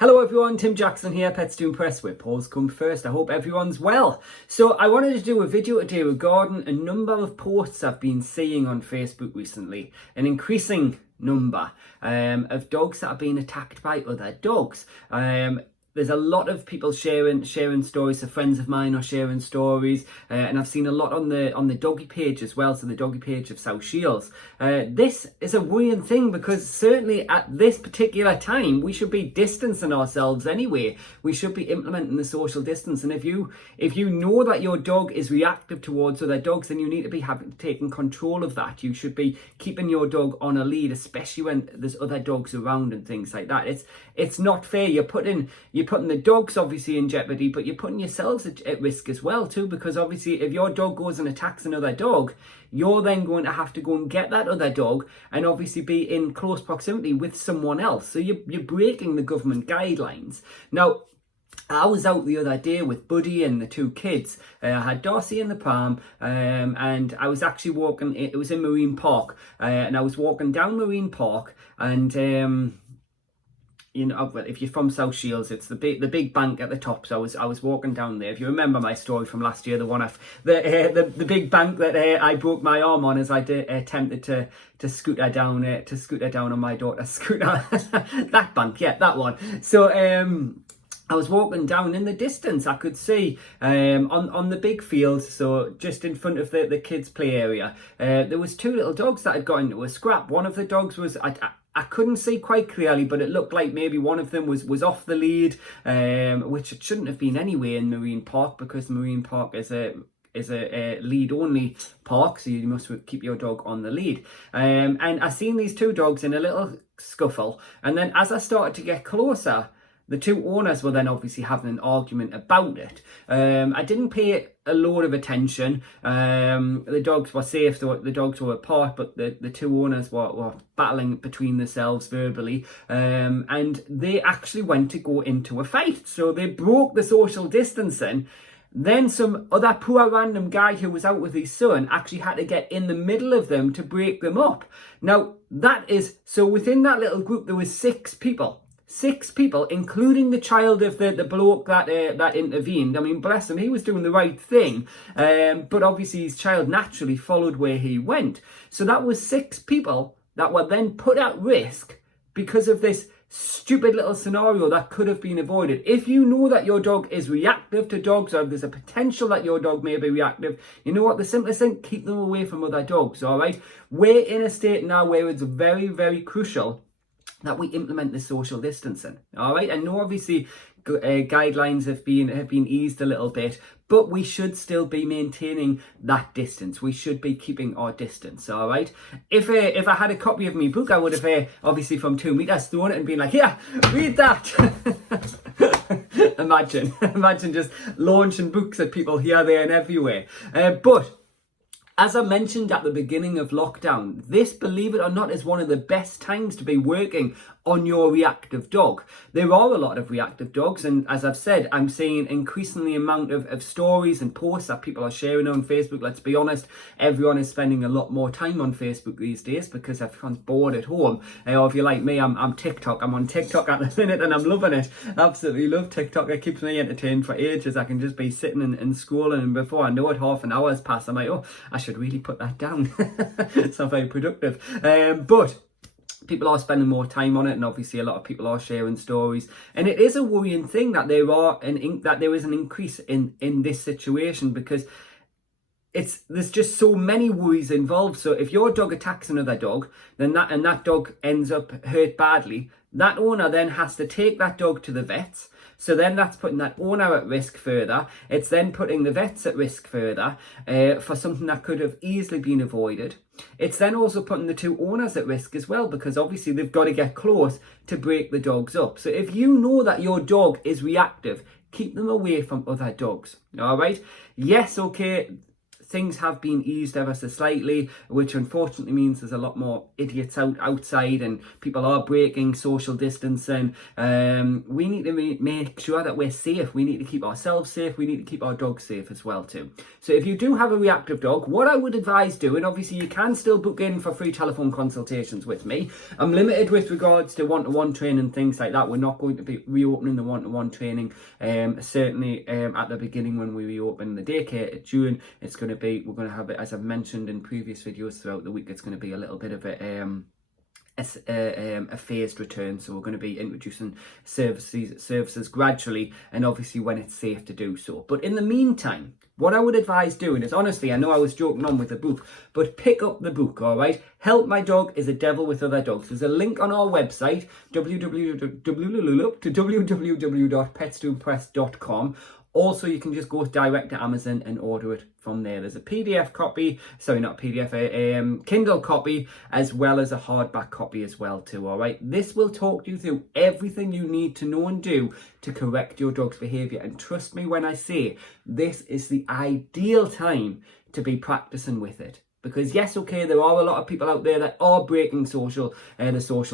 Hello everyone, Tim Jackson here, Pets to Impress, where paws come first. I hope everyone's well. So I wanted to do a video today regarding a number of posts I've been seeing on Facebook recently. An increasing number of dogs that are being attacked by other dogs. There's a lot of people sharing stories. So friends of mine are sharing stories, and I've seen a lot on the doggy page as well. So the doggy page of South Shields. This is a worrying thing because certainly at this particular time we should be distancing ourselves anyway. We should be implementing the social distance. And if you know that your dog is reactive towards other dogs, then you need to be taking control of that. You should be keeping your dog on a lead, especially when there's other dogs around and things like that. It's not fair. You're putting the dogs obviously in jeopardy, but you're putting yourselves at risk as well too, because obviously if your dog goes and attacks another dog, you're then going to have to go and get that other dog and obviously be in close proximity with someone else. So you're breaking the government guidelines. Now, I was out the other day with Buddy and the two kids. I had Darcy in the pram, and I was actually walking. It was in Marine Park, and I was walking down Marine Park, and you know, if you're from South Shields, it's the big bank at the top. So I was walking down there. If you remember my story from last year, the one the big bank that I broke my arm on as I attempted to scooter down on my daughter's scooter. That bank, yeah, that one. So I was walking down. In the distance I could see on the big field, so just in front of the kids' play area, there was two little dogs that had got into a scrap. One of the dogs was I couldn't see quite clearly, but it looked like maybe one of them was off the lead, which it shouldn't have been anyway in Marine Park, because Marine Park is a lead only park, so you must keep your dog on the lead. And I seen these two dogs in a little scuffle, and then as I started to get closer, the two owners were then obviously having an argument about it. I didn't pay a load of attention. The dogs were safe, so the dogs were apart, but the two owners were battling between themselves verbally. And they actually went to go into a fight. So they broke the social distancing. Then some other poor random guy who was out with his son actually had to get in the middle of them to break them up. Now, so within that little group, there was 6 people. 6 people, including the child of the bloke that intervened. I mean, bless him, he was doing the right thing. But obviously his child naturally followed where he went. So that was 6 people that were then put at risk because of this stupid little scenario that could have been avoided. If you know that your dog is reactive to dogs, or there's a potential that your dog may be reactive, you know what? The simplest thing, keep them away from other dogs, all right? We're in a state now where it's very, very crucial that we implement the social distancing. All right, I know obviously guidelines have been eased a little bit, but we should still be maintaining that distance. We should be keeping our distance. All right. If I had a copy of my book, I would have obviously from 2 meters thrown it and been like, "Yeah, read that." Imagine just launching books at people here, there, and everywhere. But as I mentioned at the beginning of lockdown, this, believe it or not, is one of the best times to be working on your reactive dog. There are a lot of reactive dogs, and as I've said, I'm seeing increasingly amount of stories and posts that people are sharing on Facebook. Let's be honest, everyone is spending a lot more time on Facebook these days because everyone's bored at home. Or if you're like me, I'm on TikTok at the minute and I'm loving it. Absolutely love TikTok. It keeps me entertained for ages. I can just be sitting and scrolling, and before I know it, half an hour has passed. I'm like, oh, I should really put that down. It's not very productive. But people are spending more time on it, and obviously a lot of people are sharing stories, and it is a worrying thing that there is an increase in this situation, because there's just so many worries involved. So if your dog attacks another dog, then that dog ends up hurt badly, that owner then has to take that dog to the vets. So then that's putting that owner at risk further. It's then putting the vets at risk further for something that could have easily been avoided. It's then also putting the two owners at risk as well, because obviously they've got to get close to break the dogs up. So if you know that your dog is reactive, keep them away from other dogs. All right? Yes, okay. things have been eased ever so slightly, which unfortunately means there's a lot more idiots outside and people are breaking social distancing. We need to make sure that we're safe. We need to keep ourselves safe. We need to keep our dogs safe as well too. So if you do have a reactive dog, what I would advise doing, obviously you can still book in for free telephone consultations with me. I'm limited with regards to one-to-one training and things like that. We're not going to be reopening the one-to-one training. Certainly at the beginning when we reopen the daycare at June, it's going to be, we're going to have it, as I've mentioned in previous videos throughout the week, it's going to be a little bit of a phased return. So we're going to be introducing services gradually, and obviously when it's safe to do so. But in the meantime, what I would advise doing is, honestly, I know I was joking on with the book, but pick up the book, all right? Help My Dog is a Devil with Other Dogs. There's a link on our website, www.petsdoingpress.com. Also, you can just go direct to Amazon and order it from there. There's a PDF copy, sorry, not PDF, a Kindle copy, as well as a hardback copy as well too, all right? This will talk you through everything you need to know and do to correct your dog's behaviour. And trust me when I say, this is the ideal time to be practicing with it. Because yes, okay, there are a lot of people out there that are breaking the social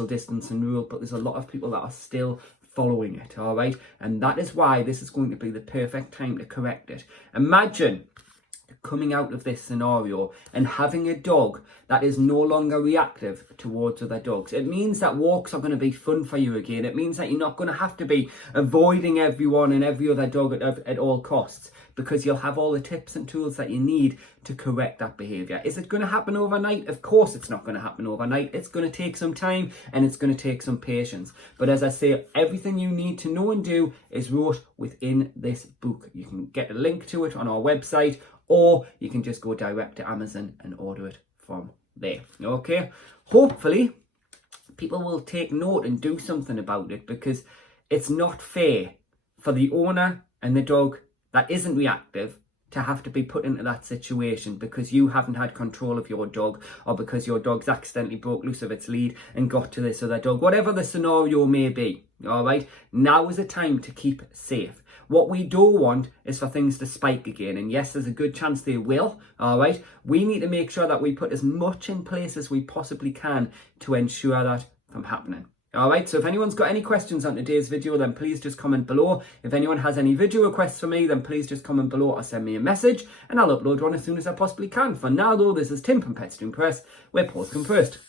distancing rule, but there's a lot of people that are still following it, all right? And that is why this is going to be the perfect time to correct it. Imagine coming out of this scenario and having a dog that is no longer reactive towards other dogs. It means that walks are going to be fun for you again. It means that you're not going to have to be avoiding everyone and every other dog at all costs, because you'll have all the tips and tools that you need to correct that behaviour. Is it going to happen overnight? Of course it's not going to happen overnight. It's going to take some time and it's going to take some patience. But as I say, everything you need to know and do is wrote within this book. You can get a link to it on our website, or you can just go direct to Amazon and order it from there. Okay? Hopefully, people will take note and do something about it, because it's not fair for the owner and the dog that isn't reactive to have to be put into that situation because you haven't had control of your dog, or because your dog's accidentally broke loose of its lead and got to this other dog, whatever the scenario may be. All right, now is the time to keep safe. What we don't want is for things to spike again, and yes, there's a good chance they will. All right, we need to make sure that we put as much in place as we possibly can to ensure that from happening. All right, so if anyone's got any questions on today's video, then please just comment below. If anyone has any video requests for me, then please just comment below or send me a message, and I'll upload one as soon as I possibly can. For now, though, this is Tim from Pets Doing Press, where paws come first.